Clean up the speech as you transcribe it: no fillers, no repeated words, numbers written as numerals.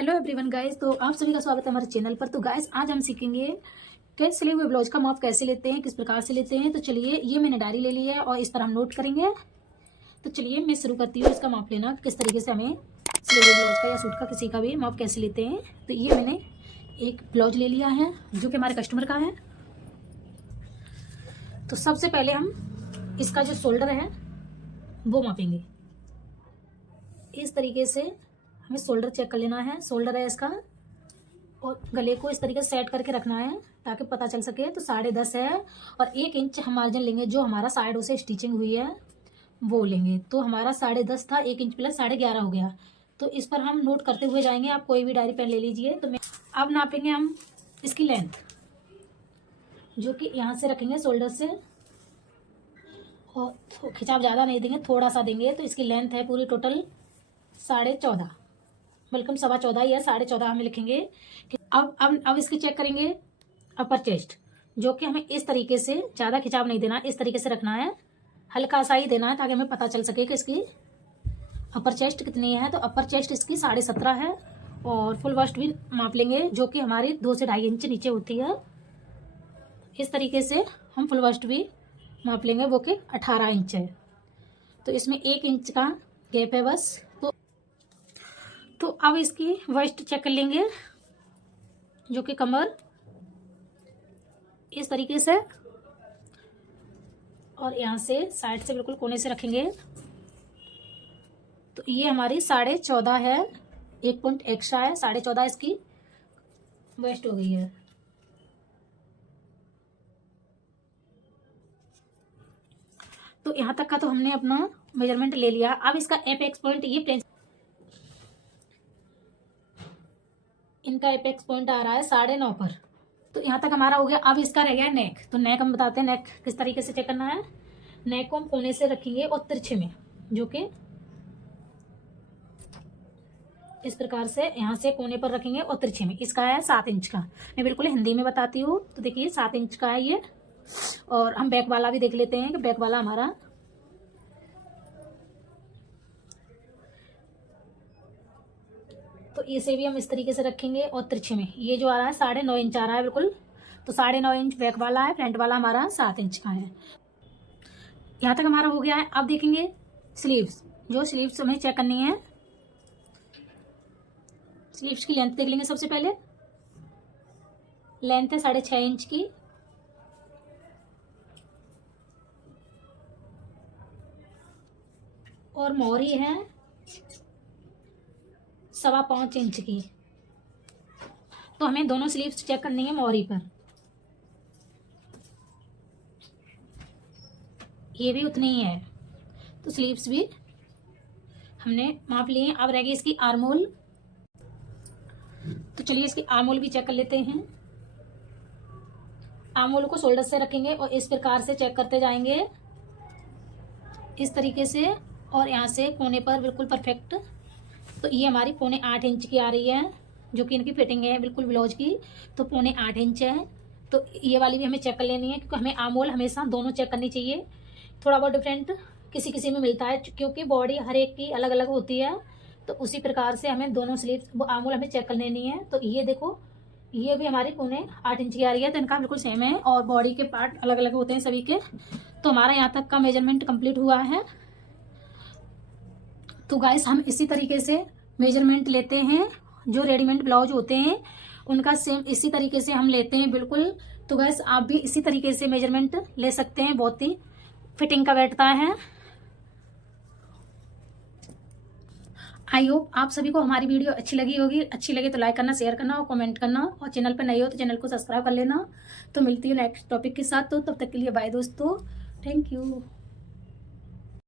Hello everyone guys, तो आप सभी का स्वागत है हमारे चैनल पर। तो गाइस आज हम सीखेंगे कि सिले हुए ब्लाउज का माप कैसे लेते हैं, किस प्रकार से लेते हैं। तो चलिए, ये मैंने डायरी ले ली है और इस पर हम नोट करेंगे। तो चलिए मैं शुरू करती हूँ इसका माप लेना, किस तरीके से हमें सिले हुए ब्लाउज का या सूट का किसी का भी माप कैसे लेते हैं। तो ये मैंने एक ब्लाउज ले लिया है जो कि हमारे कस्टमर का है। तो सबसे पहले हम इसका जो शोल्डर है वो मापेंगे। इस तरीके से हमें शोल्डर चेक कर लेना है। शोल्डर है इसका, और गले को इस तरीके से सेट करके रखना है ताकि पता चल सके। तो 10.5 है और 1 इंच हम मार्जिन लेंगे, जो हमारा साइडों से स्टिचिंग हुई है वो लेंगे। तो हमारा 10.5 था, 1 इंच प्लस 11.5 हो गया। तो इस पर हम नोट करते हुए जाएंगे। आप कोई भी डायरी पेन ले लीजिए। तो मैं अब नापेंगे हम इसकी लेंथ, जो कि यहाँ से रखेंगे शोल्डर से, और खिंचाव ज़्यादा नहीं देंगे, थोड़ा सा देंगे। तो इसकी लेंथ है पूरी टोटल 14.5, बल्कि 14.25 ही है, 14.5 हम लिखेंगे। अब इसकी चेक करेंगे अपर चेस्ट, जो कि हमें इस तरीके से ज़्यादा खिंचाव नहीं देना, इस तरीके से रखना है, हल्का सा ही देना है ताकि हमें पता चल सके कि इसकी अपर चेस्ट कितनी है। तो अपर चेस्ट इसकी 17.5 है। और फुल बस्ट भी माप लेंगे, जो कि हमारी 2 से 2.5 इंच नीचे होती है। इस तरीके से हम फुल बस्ट भी माप लेंगे, वो कि 18 इंच है। तो इसमें 1 इंच का गैप है बस। तो अब इसकी वेस्ट चेक कर लेंगे, जो कि कमर इस तरीके से, और यहाँ से साइड से बिल्कुल कोने से रखेंगे। तो ये हमारी 14.5 है, 1 पॉइंट एक्स्ट्रा है, 14.5 इसकी वेस्ट हो गई है। तो यहाँ तक का तो हमने अपना मेजरमेंट ले लिया। अब इसका एपेक्स पॉइंट, ये प्लेन इनका एपेक्स पॉइंट आ रहा है 9.5 पर। तो यहाँ तक हमारा हो गया। अब इसका रह गया नेक। तो नेक हम बताते हैं नेक किस तरीके से चेक करना है। नेक को हम कोने से रखेंगे और तिरछे में, जो कि इस प्रकार से यहाँ से कोने पर रखेंगे और तिरछे में। इसका है 7 इंच का। मैं बिल्कुल हिंदी में बताती हूँ। तो देखिए 7 इंच का है ये। और हम बैक वाला भी देख लेते हैं कि बैक वाला हमारा तो इसे भी हम इस तरीके से रखेंगे और तिरछे में ये जो आ रहा है 9.5 इंच आ रहा है बिल्कुल। तो 9.5 इंच बैक वाला है, फ्रंट वाला हमारा 7 इंच का है। यहाँ तक हमारा हो गया है। अब देखेंगे स्लीव्स, जो स्लीव्स हमें चेक करनी है। स्लीव्स की लेंथ देख लेंगे। सबसे पहले लेंथ है 6.5 इंच की, और मोहरी है 5.25 इंच की। तो हमें दोनों स्लीव्स चेक करनी है मोहरी पर। ये भी उतनी ही है। तो स्लीव्स भी हमने माप लिए। अब रह गई इसकी आर्मोल। तो चलिए इसकी आर्मोल भी चेक कर लेते हैं। आर्मोल को शोल्डर से रखेंगे और इस प्रकार से चेक करते जाएंगे, इस तरीके से, और यहाँ से कोने पर बिल्कुल परफेक्ट। तो ये हमारी 5.25 इंच की आ रही है, जो कि इनकी फिटिंग है बिल्कुल ब्लाउज की। तो 5.25 इंच है। तो ये वाली भी हमें चेक कर लेनी है, क्योंकि हमें आर्मोल हमेशा दोनों चेक करनी चाहिए। थोड़ा बहुत डिफरेंट किसी किसी में मिलता है, क्योंकि बॉडी हर एक की अलग अलग होती है। तो उसी प्रकार से हमें दोनों स्लीव आर्मोल हमें चेक कर लेनी है। तो ये देखो, ये भी हमारी 5.25 इंच की आ रही है। तो इनका बिल्कुल सेम है, और बॉडी के पार्ट अलग अलग होते हैं सभी के। तो हमारा यहाँ तक का मेजरमेंट कंप्लीट हुआ है। तो गाइस हम इसी तरीके से मेजरमेंट लेते हैं। जो रेडीमेड ब्लाउज होते हैं उनका सेम इसी तरीके से हम लेते हैं बिल्कुल। तो गाइस आप भी इसी तरीके से मेजरमेंट ले सकते हैं, बहुत ही फिटिंग का बैठता है। आई होप आप सभी को हमारी वीडियो अच्छी लगी होगी। अच्छी लगे तो लाइक करना, शेयर करना और कमेंट करना, और चैनल पर नए हो तो चैनल को सब्सक्राइब कर लेना। तो मिलती है नेक्स्ट टॉपिक के साथ। तो तब तक के लिए बाय दोस्तों, थैंक यू।